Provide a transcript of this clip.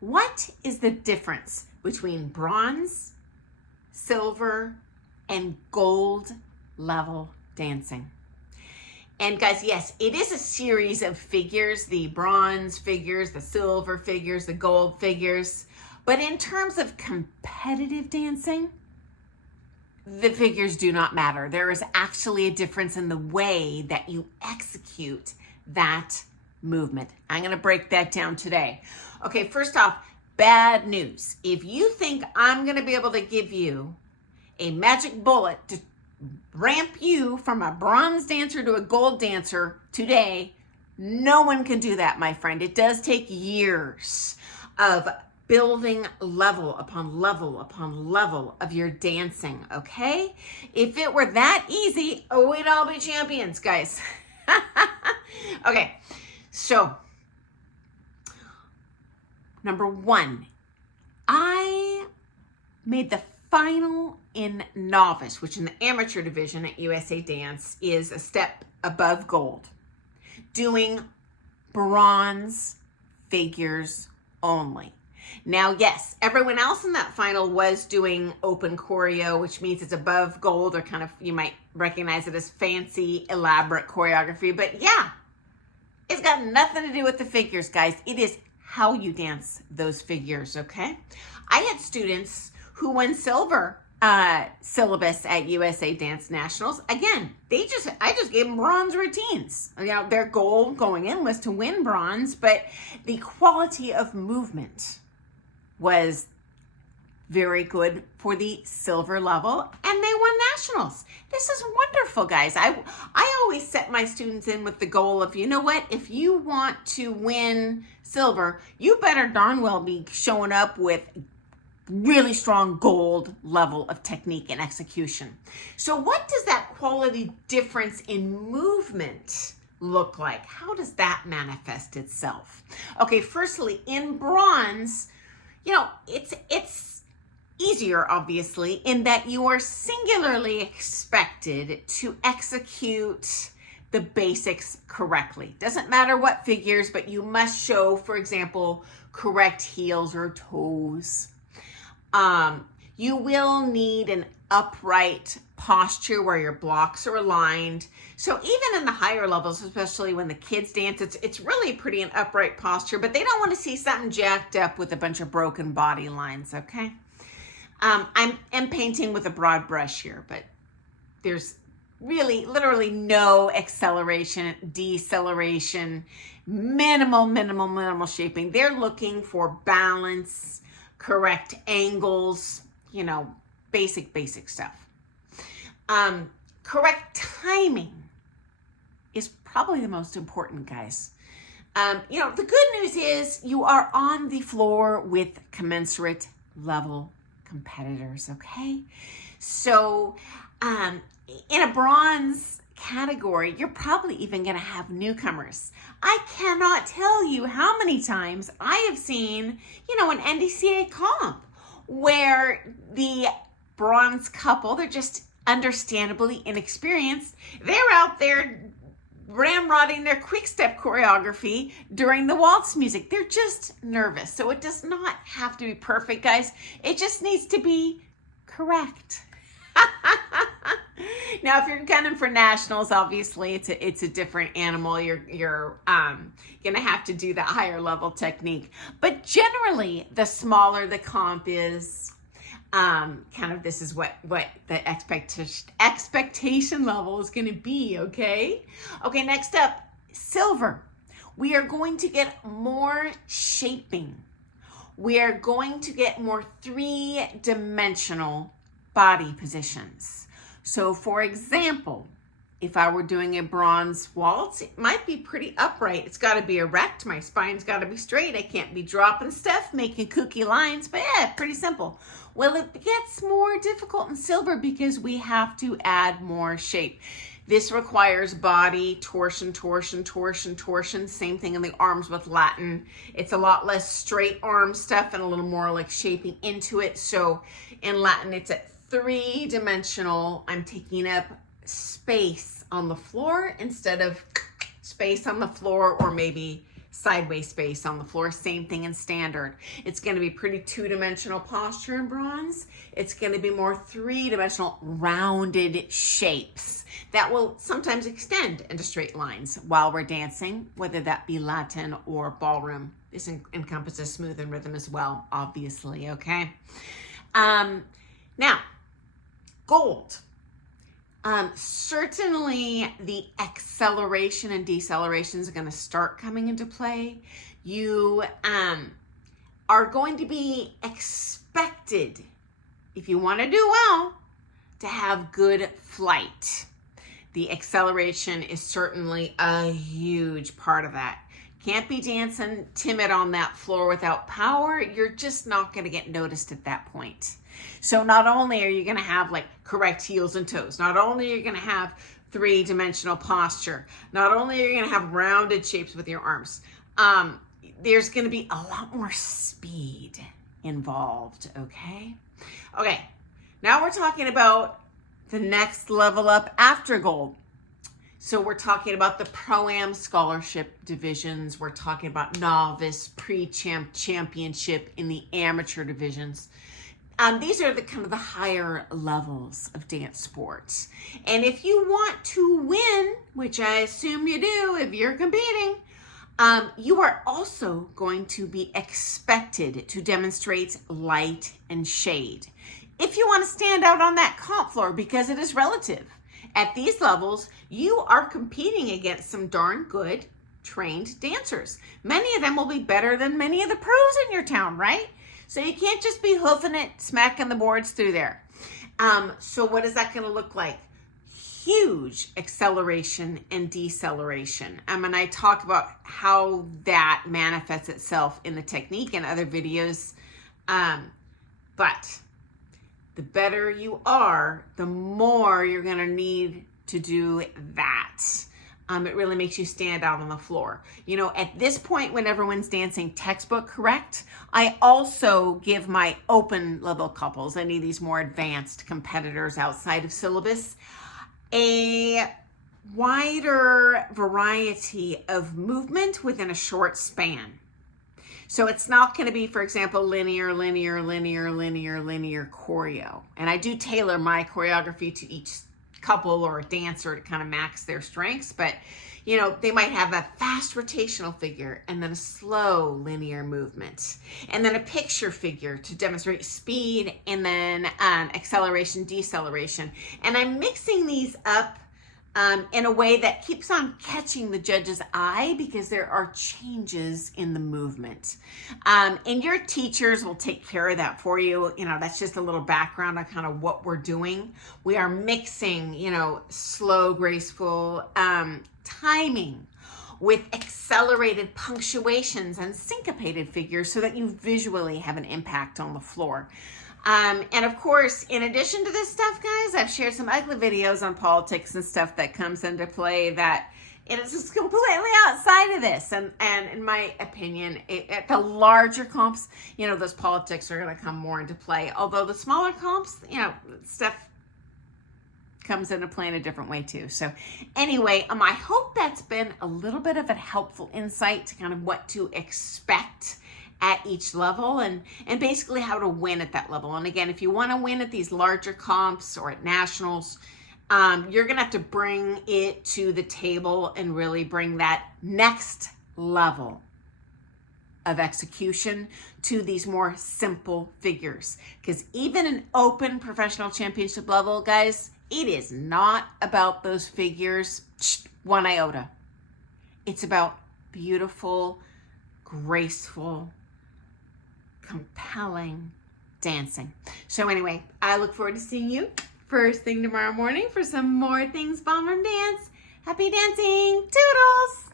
What is the difference between bronze, silver, and gold level dancing? And guys, yes, it is a series of figures, the bronze figures, the silver figures, the gold figures. But in terms of competitive dancing, the figures do not matter. There is actually a difference in the way that you execute that movement. I'm going to break that down today. Okay, first off, bad news. If you think I'm going to be able to give you a magic bullet to ramp you from a bronze dancer to a gold dancer today, no one can do that, my friend. It does take years of building level upon level upon level of your dancing, okay? If it were that easy, we'd all be champions, guys. Okay, so number one, I made the final in novice, which in the amateur division at USA Dance is a step above gold, doing bronze figures only. Now, yes, everyone else in that final was doing open choreo, which means it's above gold, or kind of, you might recognize it as fancy, elaborate choreography. But yeah, it's got nothing to do with the figures, guys. It is how you dance those figures, okay? I had students who won silver syllabus at USA Dance Nationals. Again, I just gave them bronze routines. You know, their goal going in was to win bronze, but the quality of movement was very good for the silver level, and they won nationals. This is wonderful, guys. I always set my students in with the goal of, you know what, if you want to win silver, you better darn well be showing up with really strong gold level of technique and execution. So what does that quality difference in movement look like? How does that manifest itself? Okay, firstly, in bronze, you know, it's easier, obviously, in that you are singularly expected to execute the basics correctly. Doesn't matter what figures, but you must show, for example, correct heels or toes. You will need an upright posture where your blocks are aligned. So even in the higher levels, especially when the kids dance, it's really pretty an upright posture, but they don't want to see something jacked up with a bunch of broken body lines, okay? I'm painting with a broad brush here, but there's really literally no acceleration, deceleration, minimal shaping. They're looking for balance, correct angles, you know, basic stuff. Correct timing is probably the most important, guys. You know, the good news is you are on the floor with commensurate level competitors, okay? So in a bronze category, you're probably even going to have newcomers. I cannot tell you how many times I have seen, you know, an NDCA comp where the bronze couple, they're just understandably inexperienced. They're out there ramrodding their quick step choreography during the waltz music. They're just nervous. So it does not have to be perfect, guys. It just needs to be correct. Now, if you're gunning for nationals, obviously it's a different animal. You're gonna have to do that higher level technique. But generally, the smaller the comp is, kind of this is what the expectation level is gonna be. Okay. Okay. Next up, silver. We are going to get more shaping. We are going to get more three-dimensional body positions. So for example, if I were doing a bronze waltz, it might be pretty upright. It's got to be erect. My spine's got to be straight. I can't be dropping stuff, making kooky lines, but yeah, pretty simple. Well, it gets more difficult in silver because we have to add more shape. This requires body torsion. Same thing in the arms with Latin. It's a lot less straight arm stuff and a little more like shaping into it. So in Latin, it's at three-dimensional. I'm taking up space on the floor instead of space on the floor or maybe sideways space on the floor. Same thing in standard. It's going to be pretty two-dimensional posture in bronze. It's going to be more three-dimensional rounded shapes that will sometimes extend into straight lines while we're dancing, whether that be Latin or ballroom. This encompasses smooth and rhythm as well, obviously, okay? Now, gold. Certainly the acceleration and decelerations are going to start coming into play. You are going to be expected, if you want to do well, to have good flight. The acceleration is certainly a huge part of that. Can't be dancing timid on that floor without power. You're just not going to get noticed at that point. So not only are you going to have like correct heels and toes, not only are you going to have three-dimensional posture, not only are you going to have rounded shapes with your arms, there's going to be a lot more speed involved, okay? Okay, now we're talking about the next level up after gold. So we're talking about the Pro-Am scholarship divisions. We're talking about novice, pre-champ, championship in the amateur divisions. These are the kind of the higher levels of dance sports. And if you want to win, which I assume you do if you're competing, you are also going to be expected to demonstrate light and shade. If you want to stand out on that comp floor, because it is relative. At these levels, you are competing against some darn good trained dancers. Many of them will be better than many of the pros in your town, right? So you can't just be hoofing it, smacking the boards through there. So what is that going to look like? Huge acceleration and deceleration. And I talk about how that manifests itself in the technique and other videos. But the better you are, the more you're going to need to do that. It really makes you stand out on the floor. You know, at this point, when everyone's dancing textbook correct, I also give my open level couples, any of these more advanced competitors outside of syllabus, a wider variety of movement within a short span. So it's not going to be, for example, linear choreo. And I do tailor my choreography to each couple or a dancer to kind of max their strengths, but you know, they might have a fast rotational figure and then a slow linear movement and then a picture figure to demonstrate speed and then acceleration, deceleration. And I'm mixing these up in a way that keeps on catching the judge's eye because there are changes in the movement. And your teachers will take care of that for you. You know, that's just a little background on kind of what we're doing. We are mixing, you know, slow, graceful timing with accelerated punctuations and syncopated figures so that you visually have an impact on the floor. And of course, in addition to this stuff, guys, I've shared some ugly videos on politics and stuff that comes into play that it is just completely outside of this. And in my opinion, at the larger comps, you know, those politics are going to come more into play. Although the smaller comps, you know, stuff comes into play in a different way too. So anyway, I hope that's been a little bit of a helpful insight to kind of what to expect at each level and basically how to win at that level. And again, if you want to win at these larger comps or at nationals, you're going to have to bring it to the table and really bring that next level of execution to these more simple figures. Because even an open professional championship level, guys, it is not about those figures one iota. It's about beautiful, graceful, compelling dancing. So anyway, I look forward to seeing you first thing tomorrow morning for some more things Ballroom Dance. Happy dancing. Toodles!